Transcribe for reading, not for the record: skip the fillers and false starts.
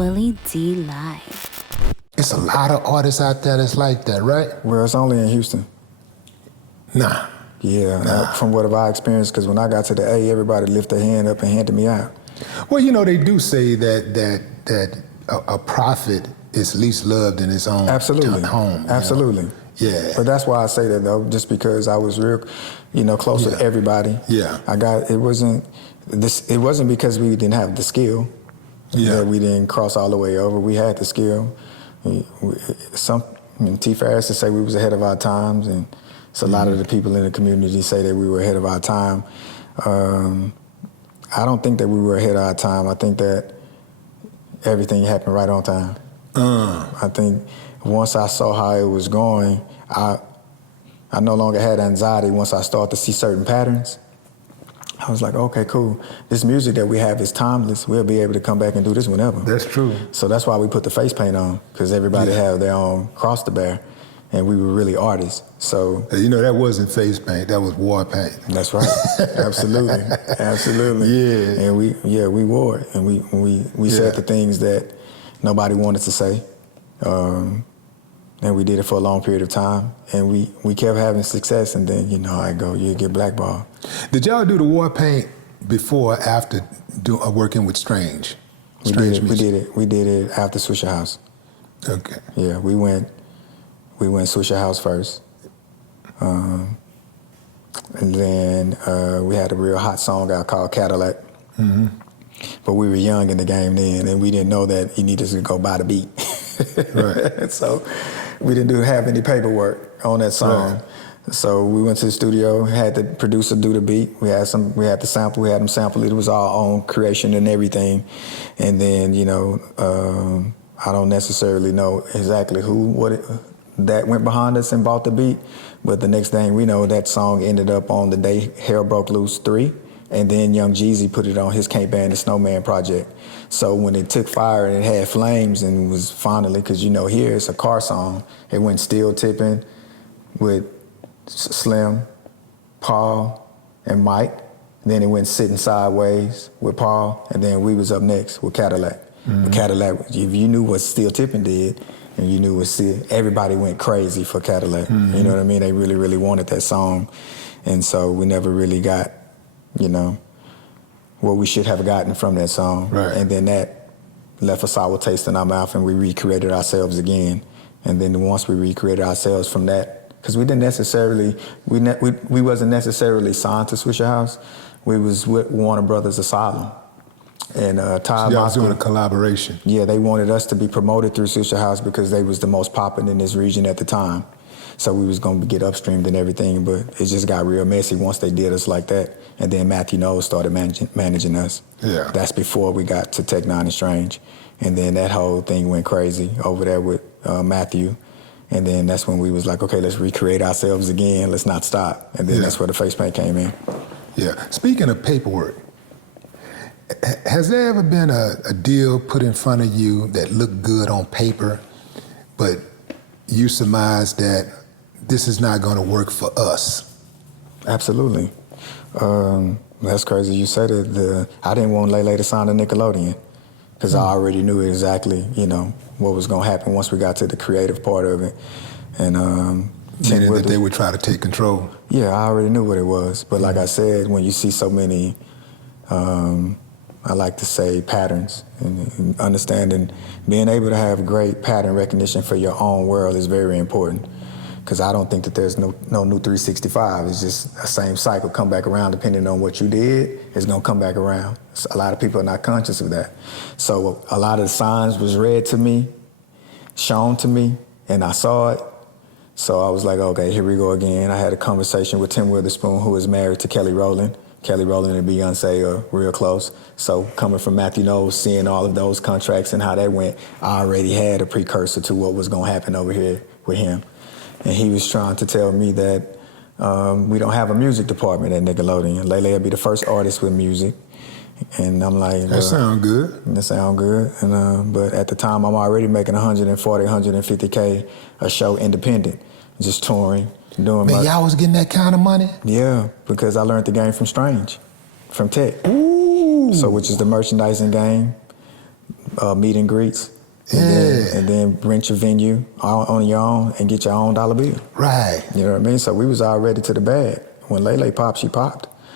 Willie D Live. It's a lot of artists out there that's like that, right? Well, it's only in Houston. Nah. Yeah, from what have I experienced, because when I got to the A, everybody lifted their hand up and handed me out. Well, you know, they do say that a prophet is least loved in his own home. Absolutely. Know? Yeah. But that's why I say that, though, just because I was real, close with everybody. Yeah. It wasn't because we didn't have the skill. Yeah. That we didn't cross all the way over. We had the skill. T. Ferris to say we was ahead of our times, and so a lot of the people in the community say that we were ahead of our time. I don't think that we were ahead of our time. I think that everything happened right on time. I think once I saw how it was going, I no longer had anxiety once I started to see certain patterns. I was like, okay, cool. This music that we have is timeless. We'll be able to come back and do this whenever. That's true. So that's why we put the face paint on, because everybody have their own cross to bear, and we were really artists. So that wasn't face paint. That was war paint. That's right. Absolutely. Absolutely. Yeah. And we wore it, and we said the things that nobody wanted to say. And we did it for a long period of time, and we kept having success, and then, how I go, you get blackballed. Did y'all do the war paint before or after working with Strange? We did it after Swisher House. Okay. Yeah, we went Swisher House first. And then we had a real hot song out called Cadillac. Mm-hmm. But we were young in the game then, and we didn't know that you needed to go buy the beat. Right. So we didn't have any paperwork on that song. Right. So we went to the studio, had the producer do the beat. We had the sample, we had them sample it. It was our own creation and everything. And then, I don't necessarily know exactly that went behind us and bought the beat. But the next thing we know, that song ended up on The Day Hell Broke Loose 3. And then Young Jeezy put it on his Can't Ban the Snowman project. So when it took fire and it had flames and was finally, because here it's a car song, it went Steel Tipping with Slim, Paul, and Mike. Then it went Sitting Sideways with Paul, and then we was up next with Cadillac. Mm-hmm. But Cadillac, if you knew what Steel Tipping did, and you knew what everybody went crazy for Cadillac. Mm-hmm. You know what I mean? They really, really wanted that song. And so we never really got, what we should have gotten from that song. Right. And then that left a sour taste in our mouth, and we recreated ourselves again. And then once we recreated ourselves from that, because we didn't necessarily, we wasn't necessarily signed to Swisher House. We was with Warner Brothers Asylum. And Todd y'all was doing a collaboration. Yeah, they wanted us to be promoted through Swisher House because they was the most popular in this region at the time. So we was going to get upstreamed and everything, but it just got real messy once they did us like that. And then Matthew Knowles started managing us. Yeah. That's before we got to Tech Nine and Strange. And then that whole thing went crazy over there with Matthew. And then that's when we was like, okay, let's recreate ourselves again. Let's not stop. And then that's where the face paint came in. Yeah. Speaking of paperwork, has there ever been a deal put in front of you that looked good on paper, but you surmised that this is not going to work for us? Absolutely. That's crazy. You said it. I didn't want Lele to sign to Nickelodeon because I already knew exactly, what was going to happen once we got to the creative part of it. And meaning that they would try to take control. Yeah, I already knew what it was. But like I said, when you see so many, I like to say patterns, and understanding, being able to have great pattern recognition for your own world is very important. Because I don't think that there's no new 365. It's just the same cycle come back around depending on what you did, it's gonna come back around. So a lot of people are not conscious of that. So a lot of the signs was read to me, shown to me, and I saw it. So I was like, okay, here we go again. I had a conversation with Tim Witherspoon, who is married to Kelly Rowland. Kelly Rowland and Beyonce are real close. So coming from Matthew Knowles, seeing all of those contracts and how that went, I already had a precursor to what was gonna happen over here with him. And he was trying to tell me that we don't have a music department at Nickelodeon. Lele will be the first artist with music. And I'm like, that sound good. That sound good. And but at the time, I'm already making 140, 150K a show independent, just touring, doing Man, y'all was getting that kind of money? Yeah, because I learned the game from Strange, from Tech. Ooh. So which is the merchandising game. meet and greets. Yeah. And then rent your venue on your own and get your own dollar bill. Right. You know what I mean? So we was all ready to the bag. When Lele popped, she popped.